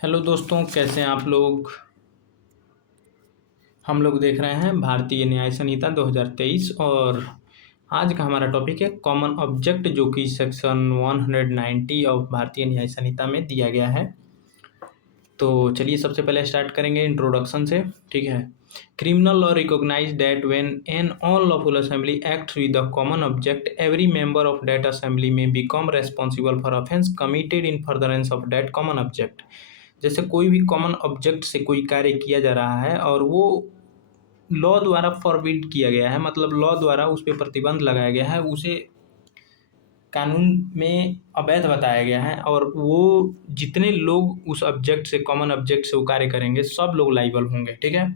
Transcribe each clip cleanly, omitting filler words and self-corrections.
Hello दोस्तों, कैसे हैं आप लोग। हम लोग देख रहे हैं भारतीय न्याय संहिता 2023 और आज का हमारा टॉपिक है कॉमन ऑब्जेक्ट, जो कि सेक्शन 190 ऑफ भारतीय न्याय संहिता में दिया गया है। तो चलिए सबसे पहले स्टार्ट करेंगे इंट्रोडक्शन से। ठीक है। Criminal law recognise that when an unlawful assembly acts with the common object every member of that assembly में become responsible for offence committed in furtherance of that common object. जैसे कोई भी common object से कोई कार्य किया जा रहा है और वो लॉ द्वारा फॉरबिड किया गया है, मतलब लॉ द्वारा उस पर प्रतिबंध लगाया गया है, उसे कानून में अवैध बताया गया है और वो जितने लोग उस ऑब्जेक्ट से, कॉमन ऑब्जेक्ट से वो कार्य करेंगे, सब लोग लाइबल होंगे। ठीक है।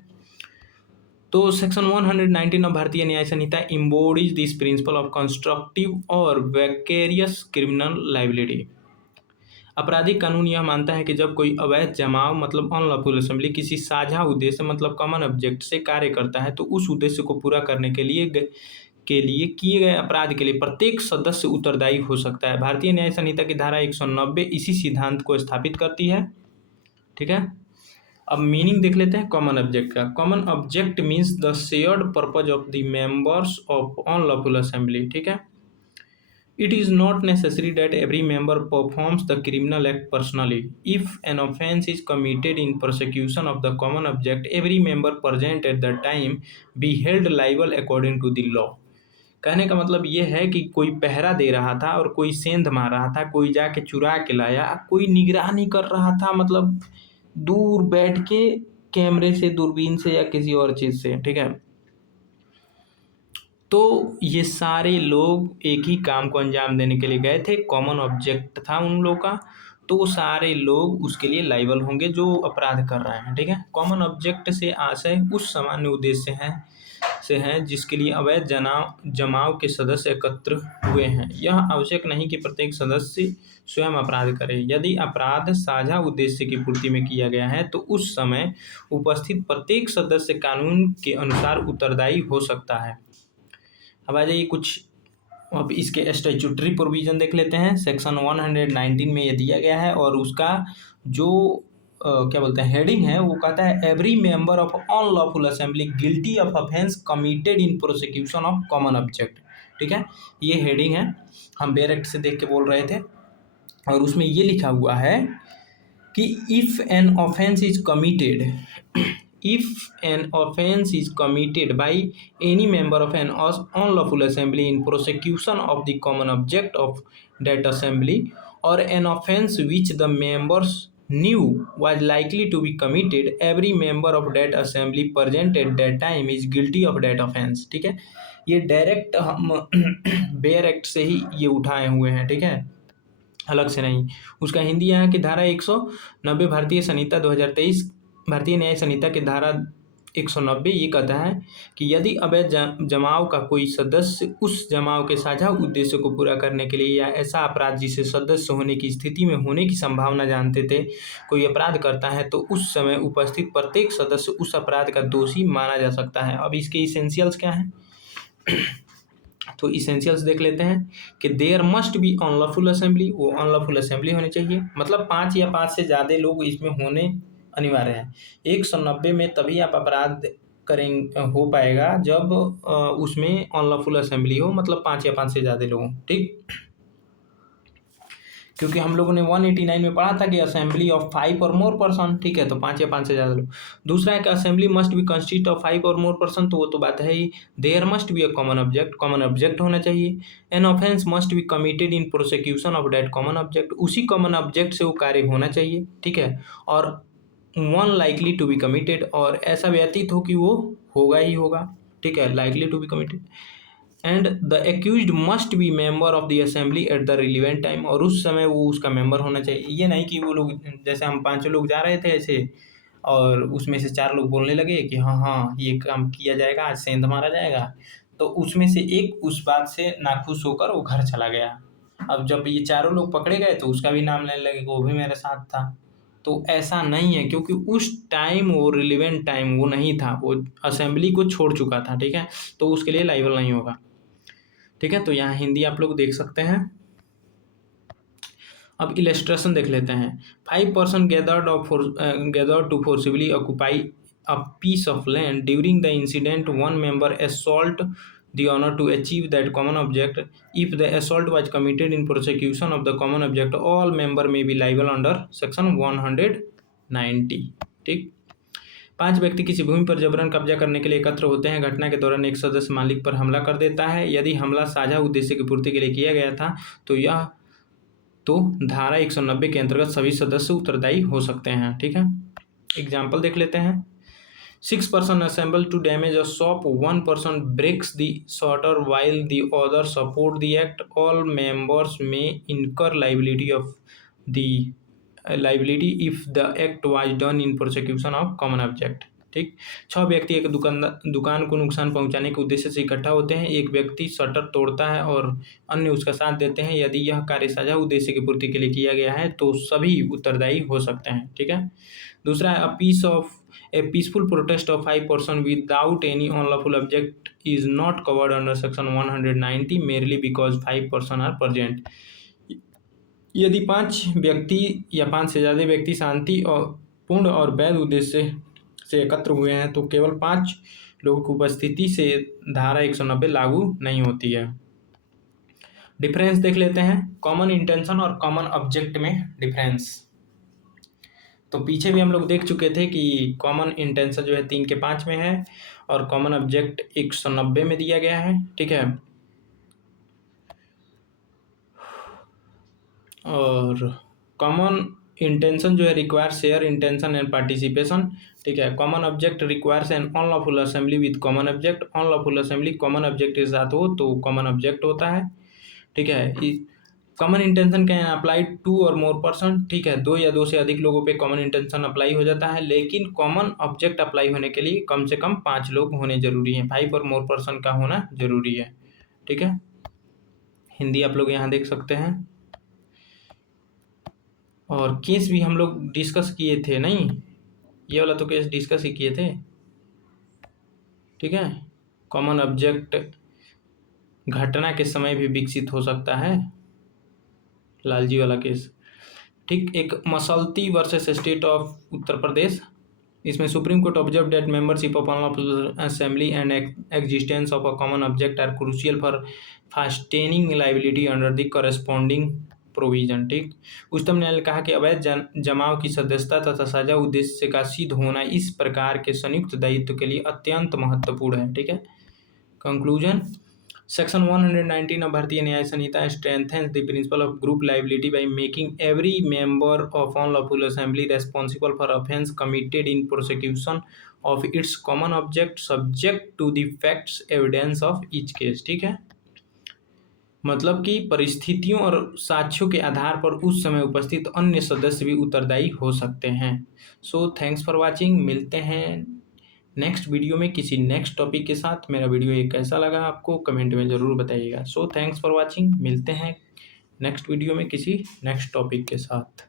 तो section 119 of Bharatiya Nyaya Sanhita embodies this principle of constructive और वैकेरियस क्रिमिनल लाइबिलिटी। आपराधिक कानून यह मानता है कि जब कोई अवैध जमाव मतलब अनलॉफुल असेंबली किसी साझा उद्देश्य मतलब कॉमन ऑब्जेक्ट से कार्य करता है, तो उस उद्देश्य को पूरा करने के लिए किए गए अपराध के लिए प्रत्येक सदस्य उत्तरदायी हो सकता है। भारतीय न्याय संहिता की धारा 190 इसी सिद्धांत को स्थापित करती है। ठीक है। अब मीनिंग देख लेते हैं कॉमन ऑब्जेक्ट का। Common object means the shared purpose of the members of unlawful assembly. ठीक है। It is not necessary that every member performs the criminal act personally. If an offence is committed in prosecution of the common object, every member present at the time be held liable according to the law. कहने का मतलब ये है कि कोई पहरा दे रहा था और कोई सेंध मार रहा था, कोई जाके चुरा के लाया, कोई निगरानी कर रहा था, मतलब दूर बैठ के कैमरे से, दूरबीन से या किसी और चीज़ से। ठीक है। तो ये सारे लोग एक ही काम को अंजाम देने के लिए गए थे, कॉमन ऑब्जेक्ट था उन लोगों का, तो वो सारे लोग उसके लिए लाइबल होंगे जो अपराध कर रहे हैं। ठीक है। कॉमन ऑब्जेक्ट से आशय उस सामान्य उद्देश्य है जिसके लिए अवैध जमाव के सदस्य एकत्र हुए हैं। यह आवश्यक नहीं कि प्रत्येक सदस्य स्वयं अपराध करे। यदि अपराध साझा उद्देश्य की पूर्ति में किया गया है तो उस समय उपस्थित प्रत्येक सदस्य कानून के अनुसार उत्तरदायी हो सकता है। अब आ जाइए कुछ, अब इसके स्टैट्यूटरी प्रोविजन देख लेते हैं। सेक्शन 119 में ये दिया गया है और उसका जो क्या बोलते हैं हेडिंग है, वो कहता है every member of unlawful assembly guilty of offence committed in prosecution of common object. ठीक है। ये हेडिंग है, हम बेयर एक्ट से देख के बोल रहे थे और उसमें ये लिखा हुआ है कि if an offence is committed if an offence is committed by any member of an unlawful assembly in prosecution of the common object of that assembly, or an offence which the members knew was likely to be committed, every member of that assembly present at that time is guilty of that offence। ठीक है। ये direct हम bare act से ही ये उठाए हुए हैं। ठीक है, अलग से नहीं। उसका हिंदी यहाँ की धारा 190 भारतीय संहिता 2023, भारतीय न्याय संहिता की धारा 190 ये कहता है कि यदि अवैध जमाव का कोई सदस्य उस जमाव के साझा उद्देश्य को पूरा करने के लिए या ऐसा अपराध जिसे सदस्य होने की स्थिति में होने की संभावना जानते थे कोई अपराध करता है, तो उस समय उपस्थित प्रत्येक सदस्य उस अपराध का दोषी माना जा सकता है। अब इसके इसेंशियल्स क्या हैं तो इसेंशियल्स देख लेते हैं कि there must be unlawful assembly, वो अनलॉफुल असेंबली होनी चाहिए, मतलब 5 या 5 से ज़्यादा लोग इसमें होने अनिवार्य है। 190 में तभी आप अपराध हो पाएगा जब उसमें अनलॉफुल असेंबली हो, मतलब 5 या 5 से ज़्यादा लोग। ठीक, क्योंकि हम लोगों ने 189 में पढ़ा था कि असेंबली ऑफ 5 और मोर पर्सन। ठीक है, तो 5 या 5 से ज़्यादा लोग। दूसरा है कि assembly must be consist of 5 और मोर पर्सन, तो वो तो बात है ही। There must be a common object, common object होना चाहिए। An offence must be committed in prosecution of that common object, उसी कॉमन ऑब्जेक्ट से वो कार्य होना चाहिए। ठीक है। और one likely to be committed, और ऐसा व्यतीत हो कि वो होगा ही होगा। ठीक है, likely to be committed. And the accused must be member of the assembly at the relevant time, और उस समय वो उसका मेंबर होना चाहिए। ये नहीं कि वो लोग, जैसे हम 5 लोग जा रहे थे ऐसे और उसमें से 4 लोग बोलने लगे कि हाँ हाँ ये काम किया जाएगा, आज सेंध मारा जाएगा, तो उसमें से एक उस बात से नाखुश होकर वो घर चला गया। अब जब ये चारों लोग पकड़े गए तो उसका भी नाम लेने लगे कि वो भी मेरे साथ था। तो ऐसा नहीं है, क्योंकि उस टाइम वो रिलीवेंट टाइम वो नहीं था, वो असेंबली को छोड़ चुका था। ठीक है, तो उसके लिए लाइबल नहीं होगा। ठीक है, तो यहाँ हिंदी आप लोग देख सकते हैं। अब इलस्ट्रेशन देख लेते हैं। 5 person gathered to forcibly occupy a piece of land. During the incident, one member assault the owner to achieve that common object. If the assault was committed in prosecution of the common object, all member may be liable under section 190। ठीक। 5 व्यक्ति किसी भूमि पर जबरन कब्जा करने के लिए एकत्र होते हैं। घटना के दौरान एक सदस्य मालिक पर हमला कर देता है। यदि हमला साझा उद्देश्य की पूर्ति के लिए किया गया था तो धारा 190 के अंतर्गत सभी सदस्य उत्तरदायी हो सकते हैं। ठीक है। एग्जाम्पल देख लेते हैं। 6 person assemble to damage a shop. 1 person breaks the shutter while the other support the act. All members may incur liability if the act was done in prosecution of common object। ठीक। 6 व्यक्ति एक दुकान को नुकसान पहुंचाने के उद्देश्य से इकट्ठा होते हैं। एक व्यक्ति शटर तोड़ता है और अन्य उसका साथ देते हैं। यदि यह कार्य साझा उद्देश्य की पूर्ति के लिए किया गया है तो सभी उत्तरदायी हो सकते हैं। ठीक है। दूसरा है a peaceful protest of 5 person without any unlawful object is not covered under section 190 merely because 5 person are present। यदि 5 व्यक्ति या 5 से ज़्यादा व्यक्ति शांति और पूर्ण और वैध उद्देश्य से एकत्र हुए हैं तो केवल 5 लोगों की उपस्थिति से धारा 190 लागू नहीं होती है। डिफरेंस देख लेते हैं। कॉमन इंटेंशन और कॉमन ऑब्जेक्ट में डिफरेंस तो पीछे भी हम लोग देख चुके थे कि कॉमन इंटेंशन जो है 3 के 5 में है और कॉमन ऑब्जेक्ट 190 में दिया गया है। ठीक है। और कॉमन इंटेंशन जो है require share intention and participation. ठीक है। Common object requires N unlawful assembly with common object. Unlawful assembly common object के साथ हो तो कॉमन ऑब्जेक्ट होता है। ठीक है। कॉमन इंटेंशन कैन अप्लाई 2 और मोर पर्सन। ठीक है। 2 या 2 से अधिक लोगों पे कॉमन इंटेंशन अप्लाई हो जाता है, लेकिन कॉमन ऑब्जेक्ट अप्लाई होने के लिए कम से कम 5 लोग होने जरूरी हैं। 5 और मोर पर्सन का होना जरूरी है। ठीक है। हिंदी आप लोग यहाँ देख सकते हैं। और केस भी हम लोग डिस्कस किए थे, नहीं ये वाला तो केस डिस्कस ही किए थे। ठीक है। कॉमन ऑब्जेक्ट घटना के समय भी विकसित हो सकता है, लालजी वाला केस। ठीक। एक Masalti versus state of Uttar Pradesh. इसमें supreme court observe that membership of unlawful assembly and existence of a common object are crucial for fastening liability under the corresponding provision. ठीक। उच्चतम न्यायालय ने कहा कि अवैध जमाव की सदस्यता तथा साझा उद्देश्य का सिद्ध होना इस प्रकार के संयुक्त दायित्व के लिए अत्यंत महत्वपूर्ण है। ठीक है। कंक्लूजन। सेक्शन 119 of भारतीय न्याय संहिता strengthens the principle of group liability by making every member of unlawful assembly responsible for offence committed in prosecution of its common object subject to the facts evidence of each case। ठीक है। मतलब कि परिस्थितियों और साक्ष्यों के आधार पर उस समय उपस्थित अन्य सदस्य भी उत्तरदायी हो सकते हैं। So thanks for watching. मिलते हैं नेक्स्ट वीडियो में किसी नेक्स्ट टॉपिक के साथ। मेरा वीडियो ये कैसा लगा आपको कमेंट में ज़रूर बताइएगा। So thanks for watching. मिलते हैं नेक्स्ट वीडियो में किसी नेक्स्ट टॉपिक के साथ।